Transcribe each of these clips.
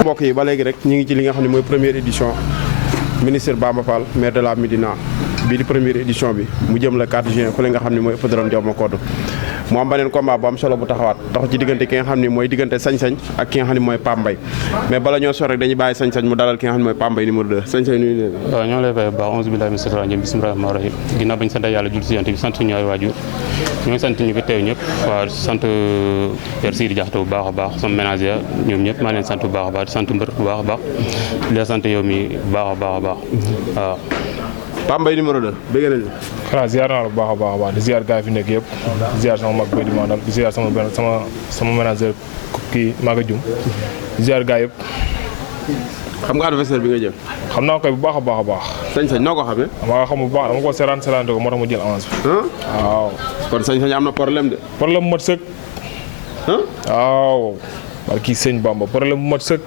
mbokk yi ba léegi rek ñu ngi ci li nga xam ne mooy première édition ministre Bamba Fall maire de la Médina bii di première édition bi mu jëm la 4 juin fële nga xam ne mooy hippodrome Ndioma Codou mu am beneen combat bu am solo bu taxawaat taxaw ci diggante ki nga xam ne mooy diggante Sañ-Sañ ak ki nga xam ne mooy Pape Mbaye mais bala ñoo sor rek dañuy bàyyi Sañ-Sañ mu dalal ki nga xam ne mooy Pape Mbaye numéro 2 Sañ-Sañ nuyu leen. waaw ñoo lay fay bu baax auzu billaahi mina shaytaani rajiim bismillaahi rahmaani rahiim ginnaaw bañ sant yàlla jul si yonent bi sant suñu ñaari waajur ñoo ngi sant ñu fi teew ñëpp waaw sant Père Sidi Diakhaté bu baax a baax sama ménager ñoom ñëpp maa leen sant bu baax a baax di sant mbër bu baax a baax di la sant yow mi bu baax a baax a baax waaw Pape Mbaye numéro 2 bëgg nañ la. xanaa ziar naa la bu baax a baax a baax di ziar gars yi fi nekk yëpp di ziar sama mag bi di maanaam di ziar sama ménager kii Maga Dioum di ziar gars yëpp. xam nga adversaire bi nga jël. xam naa koy bu baax a baax a baax. Sañ-Sañ noo ko xamee. maa xam bu baax dama ko seeraan ko moo tax ma jël avance bi. waaw. kon Sañ-Sañ am na problème de. problème bu mat sëkk. waaw. barki sëñ Bamba problème bu mat sëkk.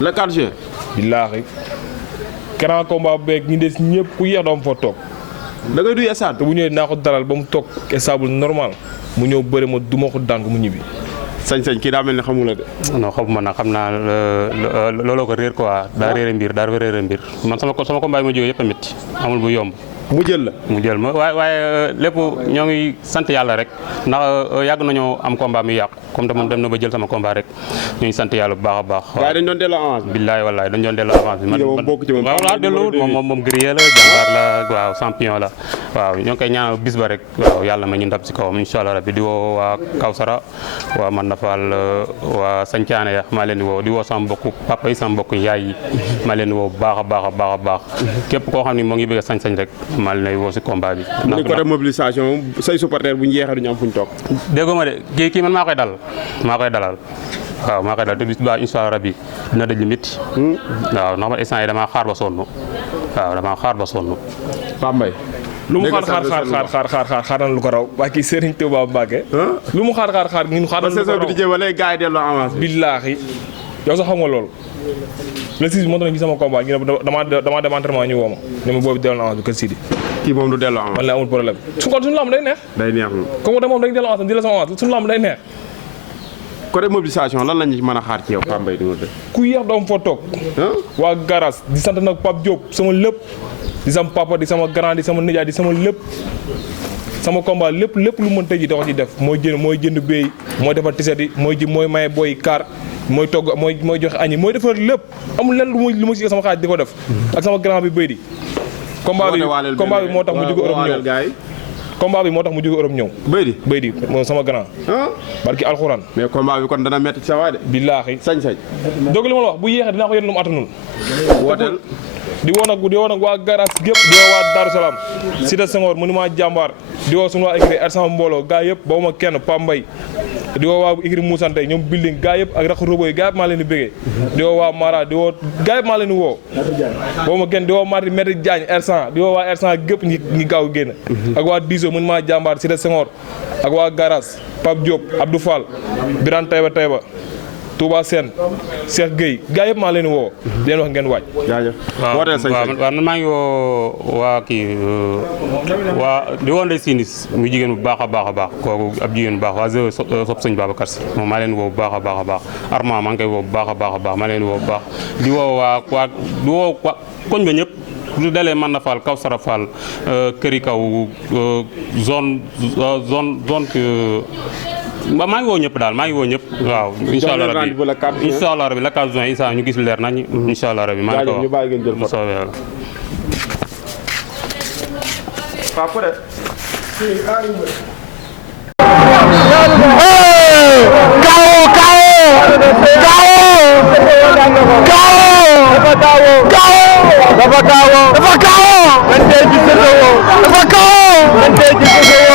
le 4 juin. billaahi. grand combat beeg ñi des ñëpp ku yéex doom fa toog. da ngay duy stade. te bu ñëwee naa ko dalal ba mu toog stable normal mu ñëw bëri ma duma ko daan ko mu ñibbi. Sañ-Sañ kii daa mel ni xamul la de. non xamuma nag xam naa looloo ko réer quoi daa réere mbir man sama combat yi ma jógee yëpp tamit amul bu yomb. mu jël la. mu jël ma waaye lépp ñoo ngi sant yàlla rek ndax yàgg nañoo am combat mi yàqu comme te moom dem na ba jël sama combat rek ñoo ngi sant yàlla bu baax a baax. waaye dañu doon delloo avance. billaay wallaay dañu doon delloo avance bi. man bokk ci moom waaw delluwut moom guerrier la jàmbaar la waaw champion la waaw ñoo ngi koy ñaanal bis ba rek waaw yàlla ma ñu ndam si kawam incha allah rabbi di woo waa Kawsara waa Man na Fall waa Sañcaane ya maa leen di woo sama mbokku papa yi sama mbokku yaay yi maa leen di woo bu baax a baax a baax a baax képp koo xam ne moo ngi bëgg Sañ-Sañ rek maa leen woo si combat bi. ndax côté mobilisation say supporter bu ñu jeexee duñu am fuñ toog. déggoo ma de kii man maa koy dalal waaw maa koy dalal te bis ba incha allah rabbi dina daj limite. waaw ndax man instant yi damaa xaar ba sonn waaw damaa xaar ba sonn. Pape Mbaye. lu mu xaar na lu ko raw waa kii Serigne Touba Mbacké. lu mu xaar ñun xaar na lu ko raw. saison bi di jëm ba léegi gars yi delloo avance. billaahi yow sax xam nga loolu. le 6 bi moo tax ñu sama combat ñu ne damaa dem entraînement ñu woo ma ne ma boobu delloo avance bi kër Sidi. kii moom du delloo avance. man la amul problème suñu lamb day neex. day neex comme que moom dañu delloo avance di la sama avance suñu lamb day neex. côté mobilisation lan lañu mën a xaar ci yow Pape Mbaye di nga ku yéex doom fa toog. waa garage di sant nag Pape Diop sama lépp di sama papa di sama grand di sama nijaay di sama lépp sama combat lépp lu mën tey ji da ko ci def mooy jënd béy mooy defar tiset yi mooy maye booy kaar mooy togg mooy joxe añi mooy defar lépp amul lenn lu ma si sama xaaj di ko def ak sama grand bi béy di combat bi moo tax mu jóge Europe ñëw combat bi moo tax mu jóge Europe ñëw béy di moom sama grand barki alxuraan mais combat bi kon dana metti sa waay de billaahi Sañ-Sañ doog li ma la wax bu yéexee dinaa ko yen lu mu attanul wooteel di woo nag waa garage gépp di woo waa Darou Salaam Cité Senghor monument jàmbaar di woo suñu waa écrit Ersan mbooloo gaa yëpp ba ma kenn Pape Mbaye di woo waa écrit Moussante ñoom building gaa yëpp ak rax robo yi gaa yëpp maa leen di bëggee di woo waa Mara di woo gaa yëpp maa leen di woo ba ma kenn di woo Mati Maître Diagne Ersan di woo waa Ersan gépp ñi gaaw génn ak waa Diso monument jàmbaar Cité Senghor ak waa garage Pape Diop Abdou Fall Birane Taïba Touba Sène Cheikh Gueye gaa yëpp maa leen woo di leen wax ngeen waaj. jaajëf waaw man maa ngi woo waa kii waa di woo Ndeye Sinis muy jigéen bu baax a baax kooku ab jigéen bu baax waa sopp sëñ Babacar Si moom maa leen woo bu baax a baax Armand maa ngi koy woo bu baax a baax maa leen woo bu baax di woo waa koñ ba ñëpp du dalee Man na Fall Kawsara Fall këri kaw zone maa ngi woo ñëpp daal maa ngi woo ñëpp waaw incha allah rabi la 4 juin incha ñu gis leer nañ incha allah rabi maa ngi ko wax soobee yàlla dafa kaawo